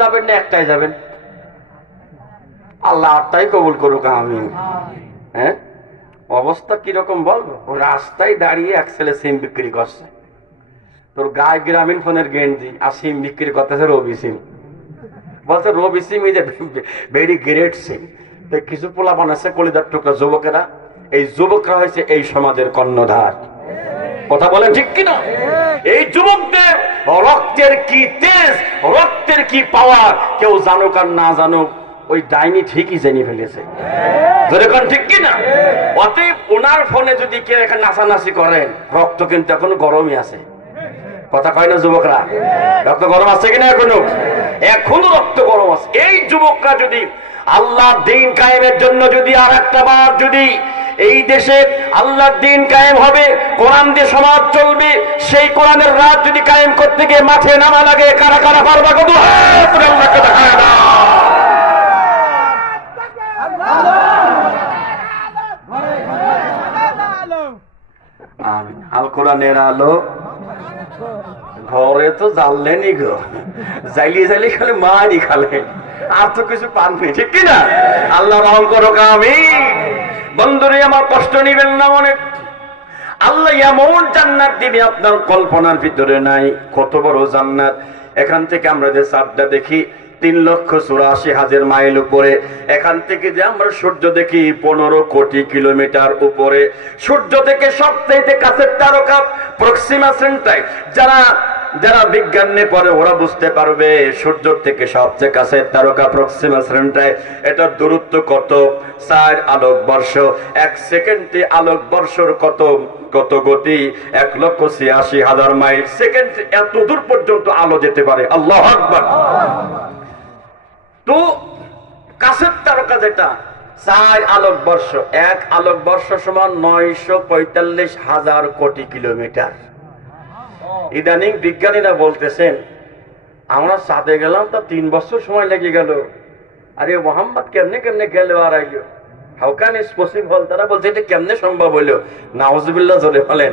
যাবেন না, একটাই যাবেন। আল্লাহ আটটাই কবুল করুক আমি হ্যাঁ? অবস্থা কীরকম বলব ও রাস্তায় দাঁড়িয়ে এক ছেলে সিম বিক্রি করছে। তোর গায়ে গ্রামীণ ফোনের গেঞ্জি আর সিম বিক্রি করতেছে রবি সিম। বলছে, Robi sim is very great sim. কিছু পোলা বানাচ্ছে কলিদার টুকরা যুবকেরা। এই যুবকরা হয়েছে এই সমাজের কর্ণধার। কথা বলেন ঠিক কিনা? এই যুবকদের রক্তের কি তেজ, রক্তের কি পাওয়ার কেউ জানুক আর না জানুক, ওই ডাইনি ঠিকই জেনে ফেলেছে। ঠিক কিনা অতএব ওনার ফোনে যদি কেউ এখানে নাচানাচি করেন, রক্ত কিন্তু এখন গরমই আছে। কথা কয় না যুবকরা? রক্ত গরম আছে কিনা এখনও? এখনও রক্ত গরম আছে। এই যুবকরা যদি আল্লাহ দিন কায়েমের জন্য যদি আর একটা বার যদি এই দেশে আল্লাহর দিন কায়েম হবে, কোরআন দিয়ে সমাজ চলবে, সেই কোরআনের রাত যদি কায়েম করতে গিয়ে মাঠে নামা লাগে, কারা কারা পারবা কত আর তো কিছু পাননি ঠিক কিনা? আল্লাহ রহম করো আমি বন্ধুরে, আমার কষ্ট নিবেন না মনে আল্লাহ এমন জান্নাত দিবে আপনার কল্পনার ভিতরে নাই, কত বড় জান্নাত। এখান থেকে আমরা যে চাঁদটা দেখি, তিন লক্ষ চুরাশি হাজার মাইল উপরে। এখান থেকে যে আমরা সূর্য দেখি, পনেরো কোটি কিলোমিটার উপরে। সূর্য থেকে সবচাইতে কাছের তারকা প্রক্সিমা সেন্টাই যারা যারা বিজ্ঞান নিয়ে পড়ে ওরা বুঝতে পারবে, সূর্য থেকে সবচেয়ে কাছের তারকা প্রক্সিমা সেন্টাই এটা দূরত্ব কত? চার আলোক বর্ষ। এক সেকেন্ডে আলোক বর্ষর কত কত গতি? এক লক্ষ ছিয়াশি হাজার মাইল। সেকেন্ড এত দূর পর্যন্ত আলো যেতে পারে। আল্লাহ আকবার। তো কাছের তারকা যেটা, চার আলোক বর্ষ। এক আলোক বর্ষ সমান নয়শো পঁয়তাল্লিশ হাজার কোটি কিলোমিটার। ইদানিং বিজ্ঞানীরা বলতেছেন, আমরা সাথে গেলাম, তা তিন বছর সময় লেগে গেল। আরে মোহাম্মদ কেমনে কেমনে গেল আর আইলো? হাউ ক্যান ইস পসিবল তারা বলছে, এটা কেমনে সম্ভব হইল? জলে বলেন,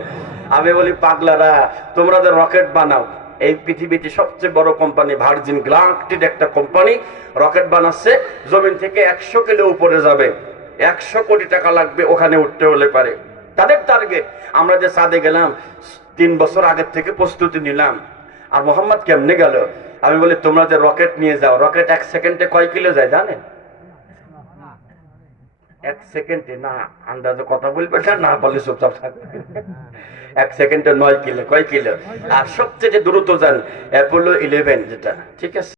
আমি বলি, পাগলারা, তোমরা যে রকেট বানাও, এই পৃথিবীতে সবচেয়ে বড় কোম্পানি ভার্জিন গ্লাকটিড একটা কোম্পানি, রকেট বানাচ্ছে, জমিন থেকে একশো কিলো উপরে যাবে, একশো কোটি টাকা লাগবে ওখানে উঠতে হলে পারে। তাদের টার্গেট আমরা যে সাদে গেলাম তিন বছর আগের থেকে প্রস্তুতি নিলাম। আর মোহাম্মদ কেমনে গেল? আমি বলি, তোমরা যে রকেট নিয়ে যাও, রকেট এক সেকেন্ডে কয় কিলো যায় জানেন? এক সেকেন্ডে? না, আন্দাজে কথা বলবে না বলে চুপচাপ থাকবে। এক সেকেন্ডে নয় কিলো, কয় কিলো? আর সবচেয়ে দ্রুত যান অ্যাপোলো ইলেভেন যেটা, ঠিক আছে?